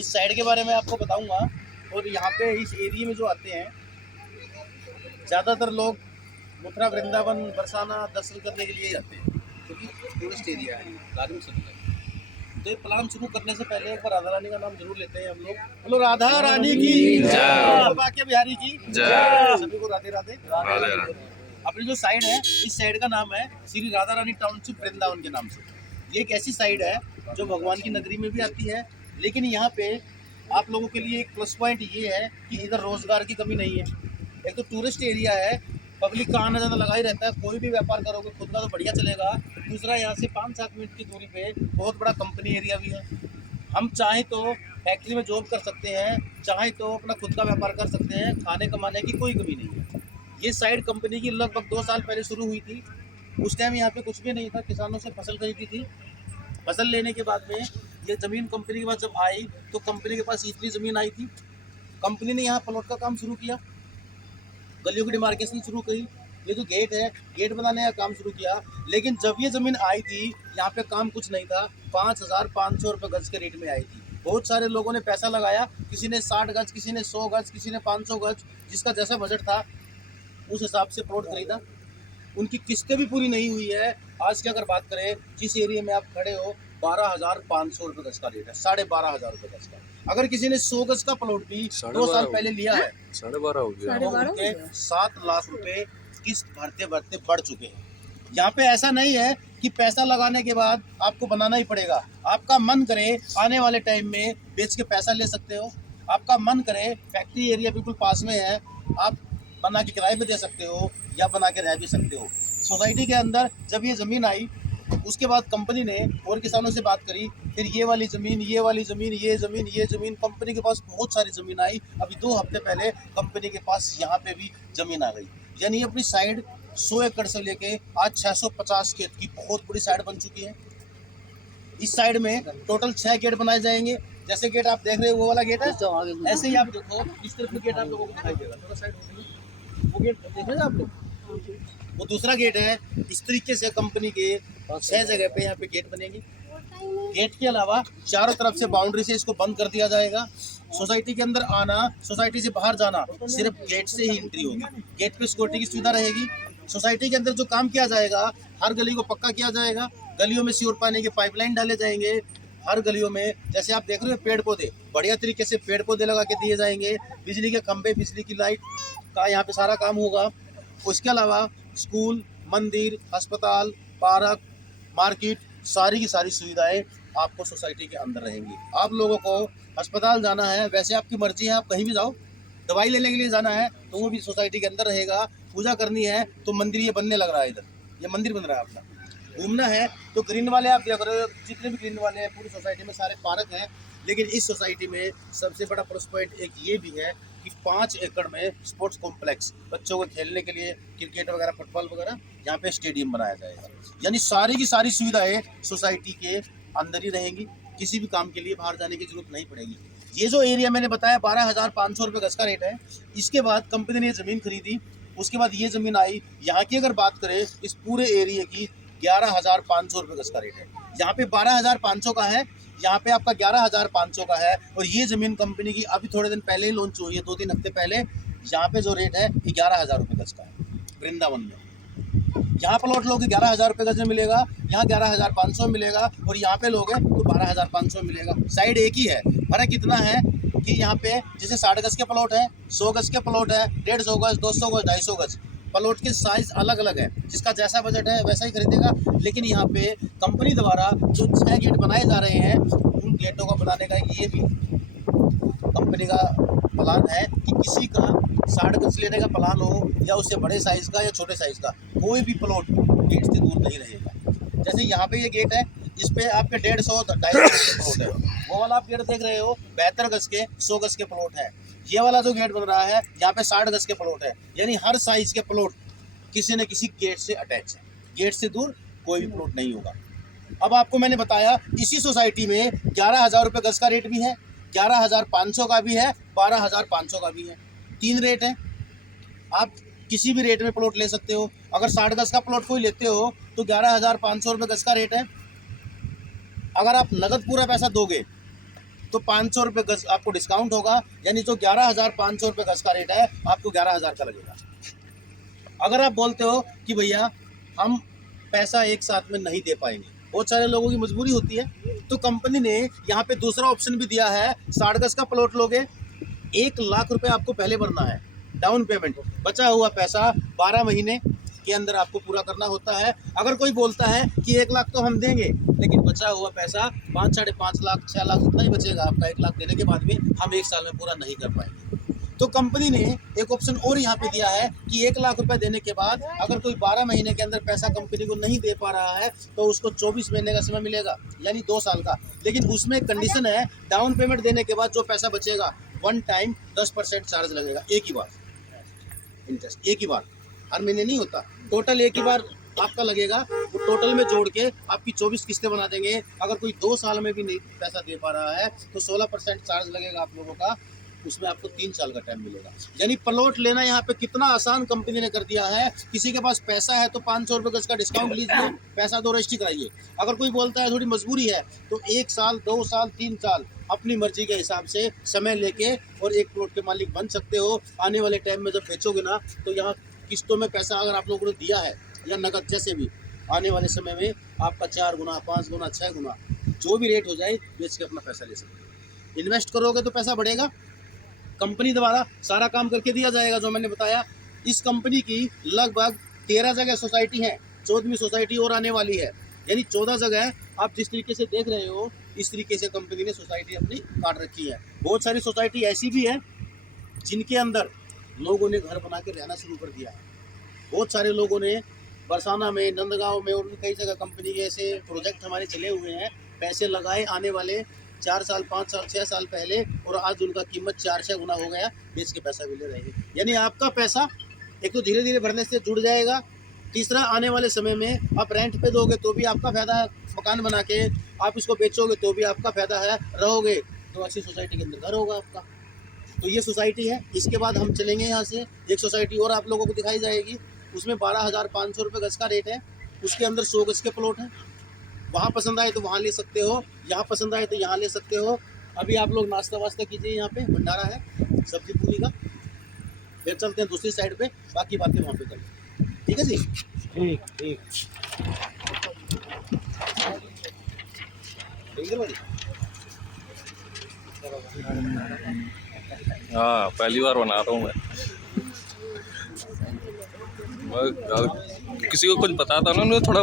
इस साइड के बारे में आपको बताऊंगा। और यहाँ पे इस एरिया में जो आते हैं ज़्यादातर लोग मथुरा, वृंदावन, बरसाना दर्शन करने के लिए ही आते हैं, क्योंकि टूरिस्ट एरिया है, धार्मिक स्थल है। तो ये प्लान शुरू करने से पहले एक बार राधा रानी का नाम जरूर लेते हैं हम लोग। बोलो राधा रानी की जय, बाके बिहारी की जय। सभी को राधे राधे। अपनी जो साइड है, इस साइड का नाम है श्री राधा रानी टाउनशिप वृंदावन के नाम से। ये एक ऐसी साइड है जो भगवान की नगरी में भी आती है, लेकिन यहाँ पे आप लोगों के लिए एक प्लस पॉइंट ये है कि इधर रोजगार की कमी नहीं है। एक तो टूरिस्ट एरिया है, पब्लिक का आना जाना लगा ही रहता है, कोई भी व्यापार करोगे खुद का तो बढ़िया चलेगा। दूसरा, यहाँ से 5-7 मिनट की दूरी पे बहुत बड़ा कंपनी एरिया भी है। हम चाहें तो फैक्ट्री में जॉब कर सकते हैं, चाहे तो अपना खुद का व्यापार कर सकते हैं, खाने कमाने की कोई कमी नहीं है। ये साइड कंपनी की लगभग 2 साल पहले शुरू हुई थी। उस टाइम यहाँ पे कुछ भी नहीं था, किसानों से फसल खरीदी थी। फसल लेने के बाद में ये ज़मीन कंपनी के पास जब आई तो कंपनी के पास इतनी ज़मीन आई थी, कंपनी ने यहाँ प्लॉट का काम शुरू किया, गलियों की डिमार्केशन शुरू करी, ये जो गेट है गेट बनाने का काम शुरू किया। लेकिन जब ये ज़मीन आई थी यहाँ पे काम कुछ नहीं था, 5,500 रुपये गज के रेट में आई थी। बहुत सारे लोगों ने पैसा लगाया, किसी ने 60 गज, किसी ने 100 गज, किसी ने 500 गज, जिसका जैसा बजट था उस हिसाब से प्लॉट खरीदा। उनकी किस्तें भी पूरी नहीं हुई है। आज की अगर बात करें, जिस एरिया में आप खड़े हो 12,500 रुपये गज का रेट है, 12,500 रुपये गज का। अगर किसी ने 100 गज का प्लॉट भी 2 साल पहले लिया है, 12.5 हो गया, वो उनके 7 लाख रुपए किस्त भरते भरते बढ़ चुके हैं। यहाँ पे ऐसा नहीं है कि पैसा लगाने के बाद आपको बनाना ही पड़ेगा। आपका मन करे आने वाले टाइम में बेच के पैसा ले सकते हो, आपका मन करे फैक्ट्री एरिया बिल्कुल पास में है, आप बना के किराए पे दे सकते हो या बना के रह भी सकते हो। सोसाइटी के अंदर जब ये ज़मीन आई उसके बाद कंपनी ने और किसानों से बात करी, फिर ये वाली ज़मीन, ये वाली ज़मीन, ये ज़मीन, कंपनी के पास बहुत सारी ज़मीन आई। अभी 2 हफ्ते पहले कंपनी के पास यहाँ पे भी ज़मीन आ गई, यानी अपनी साइड 100 एकड़ से लेके आज 650 खेत की बहुत बड़ी साइड बन चुकी है। इस साइड में टोटल 6 गेट बनाए जाएंगे। जैसे गेट आप देख रहे हो वो वाला गेट है, ऐसे ही आप देखो इस तरफ में गेट आप लोगों को दिखाई देगा, थोड़ा साइड वो गेट देख रहे हैं आप लोग, वो दूसरा गेट है। इस तरीके से कंपनी के 6 जगह पे यहाँ पे गेट बनेंगे। गेट के अलावा चारों तरफ से बाउंड्री से इसको बंद कर दिया जाएगा। सोसाइटी के अंदर आना, सोसाइटी से बाहर जाना सिर्फ गेट से ही एंट्री होगी। गेट पे सिक्योरिटी की सुविधा रहेगी। सोसाइटी के अंदर जो काम किया जाएगा, हर गली को पक्का किया जाएगा, गलियों में सीवर पानी के पाइपलाइन डाले जाएंगे। हर गलियों में जैसे आप देख रहे हो पेड़ पौधे, बढ़िया तरीके से पेड़ पौधे लगा के दिए जाएंगे। बिजली के खंभे, बिजली की लाइट का यहाँ पे सारा काम होगा। उसके अलावा स्कूल, मंदिर, अस्पताल, पार्क, मार्केट, सारी की सारी सुविधाएं आपको सोसाइटी के अंदर रहेंगी। आप लोगों को अस्पताल जाना है, वैसे आपकी मर्जी है, आप कहीं भी जाओ। दवाई लेने के लिए जाना है तो वो भी सोसाइटी के अंदर रहेगा। पूजा करनी है तो मंदिर ये बनने लग रहा है, इधर ये मंदिर बन रहा है अपना। घूमना है तो ग्रीन वाले आप देख रहे हो, जितने भी ग्रीन वाले हैं पूरी सोसाइटी में सारे पार्क हैं। लेकिन इस सोसाइटी में सबसे बड़ा प्लस पॉइंट एक ये भी है कि 5 एकड़ में स्पोर्ट्स कॉम्प्लेक्स, बच्चों को खेलने के लिए क्रिकेट वगैरह, फुटबॉल वगैरह, यहाँ पे स्टेडियम बनाया जाएगा। यानी सारी की सारी सुविधाएं सोसाइटी के अंदर ही रहेंगी, किसी भी काम के लिए बाहर जाने की जरूरत नहीं पड़ेगी। ये जो एरिया मैंने बताया 12,500 रुपये गज का रेट है। इसके बाद कंपनी ने ज़मीन खरीदी, उसके बाद ये ज़मीन आई। यहाँ की अगर बात करें इस पूरे एरिया की 11,500 रुपये गज का रेट है। यहाँ पे 12,500 का है, यहाँ पे आपका 11,500 का है। और ये ज़मीन कंपनी की अभी थोड़े दिन पहले ही लॉन्च हुई है, 2-3 हफ्ते पहले। यहाँ पे जो रेट है 11,000 रुपये गज का है वृंदावन में। यहाँ प्लॉट लोगे 11,000 रुपये गज में मिलेगा, यहाँ 11,500 मिलेगा, और यहाँ पे लोगे तो 12,500 मिलेगा। साइड एक ही है, फर्क इतना है कि यहाँ पे जैसे 60 गज के प्लॉट है, 100 गज के प्लॉट है, 150 गज, 200 गज, 250 गज, प्लॉट के साइज अलग अलग है। जिसका जैसा बजट है वैसा ही खरीदेगा। लेकिन यहाँ पे कंपनी द्वारा जो 6 गेट बनाए जा रहे हैं, उन गेटों को बनाने का ये भी कंपनी का प्लान है कि किसी का 60 गज लेने का प्लान हो या उससे बड़े साइज़ का या छोटे साइज़ का, कोई भी प्लॉट गेट से दूर नहीं रहेगा। जैसे यहाँ पे ये गेट है, इस पे आपके 150-250 गज के प्लॉट है। वो वाला आप गेट देख रहे हो 72 गज के, 100 गज के प्लॉट है। ये वाला जो गेट बन रहा है यहाँ पे 60 गज के प्लॉट है। यानी हर साइज़ के प्लॉट किसी न किसी गेट से अटैच है, गेट से दूर कोई भी प्लॉट नहीं होगा। अब आपको मैंने बताया इसी सोसाइटी में 11,000 रुपये गज का रेट भी है, 11,500 का भी है, 12,500 का भी है। 3 रेट है। आप किसी भी रेट में प्लॉट ले सकते हो। अगर 60 गज का प्लॉट कोई लेते हो तो 11,500 रुपये गज का रेट है। अगर आप नगद पूरा पैसा दोगे तो 500 रुपये गज आपको डिस्काउंट होगा, यानी जो 11,500 रुपये गज का रेट है आपको 11,000 का लगेगा। अगर आप बोलते हो कि भैया हम पैसा एक साथ में नहीं दे पाएंगे, बहुत सारे लोगों की मजबूरी होती है, तो कंपनी ने यहाँ पे दूसरा ऑप्शन भी दिया है। 60 गज का प्लॉट लोगे, 1 लाख रुपए आपको पहले भरना है डाउन पेमेंट, बचा हुआ पैसा 12 महीने के अंदर आपको पूरा करना होता है। अगर कोई बोलता है कि 1 लाख तो हम देंगे, लेकिन बचा हुआ पैसा 5, 5.5 लाख, 6 लाख जितना ही बचेगा आपका 1 लाख देने के बाद भी हम 1 साल में पूरा नहीं कर पाएंगे। तो कंपनी ने एक ऑप्शन और यहाँ पे दिया है कि 1 लाख रुपए देने के बाद अगर कोई 12 महीने के अंदर पैसा कंपनी को नहीं दे पा रहा है तो उसको 24 महीने का समय मिलेगा, यानी 2 साल का। लेकिन उसमें एक कंडीशन है, डाउन पेमेंट देने के बाद जो पैसा बचेगा वन टाइम 10% चार्ज लगेगा, एक ही बार इंटरेस्ट, एक ही बार, हर महीने नहीं होता, टोटल एक ही बार आपका लगेगा। वो टोटल में जोड़ के आपकी 24 किस्तें बना देंगे। अगर कोई 2 साल में भी नहीं पैसा दे पा रहा है तो 16% चार्ज लगेगा आप लोगों का, उसमें आपको 3 साल का टाइम मिलेगा। यानी प्लॉट लेना यहाँ पे कितना आसान कंपनी ने कर दिया है। किसी के पास पैसा है तो 500 रुपये गज का डिस्काउंट लीजिए, पैसा दो रजिस्ट्री कराइए। अगर कोई बोलता है थोड़ी मजबूरी है तो 1 साल, 2 साल, 3 साल अपनी मर्जी के हिसाब से समय लेके और एक प्लॉट के मालिक बन सकते हो। आने वाले टाइम में जब बेचोगे ना तो यहाँ किस्तों में पैसा अगर आप लोगों ने दिया है या नकद, जैसे भी आने वाले समय में आपका 4 गुना, 5 गुना, 6 गुना जो भी रेट हो जाए बेच के अपना पैसा ले सकते हो। इन्वेस्ट करोगे तो पैसा बढ़ेगा, कंपनी द्वारा सारा काम करके दिया जाएगा जो मैंने बताया। इस कंपनी की लगभग 13 जगह सोसाइटी है, 14वीं सोसाइटी और आने वाली है, यानी 14 जगह आप जिस तरीके से देख रहे हो इस तरीके से कंपनी ने सोसाइटी अपनी काट रखी है। बहुत सारी सोसाइटी ऐसी भी है जिनके अंदर लोगों ने घर बना के रहना शुरू कर दिया है। बहुत सारे लोगों ने बरसाना में, नंदगांव में और भी कई जगह कंपनी के ऐसे प्रोजेक्ट हमारे चले हुए हैं, पैसे लगाए आने वाले 4 साल, 5 साल, 6 साल पहले, और आज उनका कीमत 4-6 गुना हो गया, बेच के पैसा भी ले रहे हैं। यानी आपका पैसा एक तो धीरे धीरे भरने से जुड़ जाएगा, तीसरा आने वाले समय में आप रेंट पे दोगे तो भी आपका फायदा है, मकान बना के आप इसको बेचोगे तो भी आपका फायदा है, रहोगे तो ऐसी सोसाइटी के अंदर घर होगा आपका। तो ये सोसाइटी है। इसके बाद हम चलेंगे यहाँ से, एक सोसाइटी और आप लोगों को दिखाई जाएगी, उसमें 12,500 रुपये गज का रेट है, उसके अंदर 100 गज के प्लॉट हैं। वहाँ पसंद आए तो वहाँ ले सकते हो, यहाँ पसंद आए तो यहाँ ले सकते हो। अभी आप लोग नाश्ता वास्ता कीजिए, यहाँ पे भंडारा है सब्जी पूरी का, फिर चलते हैं दूसरी साइड पे, बाकी बातें वहाँ पे करें। ठीक है जी, ठीक ठीक ठीक है भाई। हाँ, पहली बार बना रहा हूँ मैं किसी को कुछ बताता ना, उन्हें थोड़ा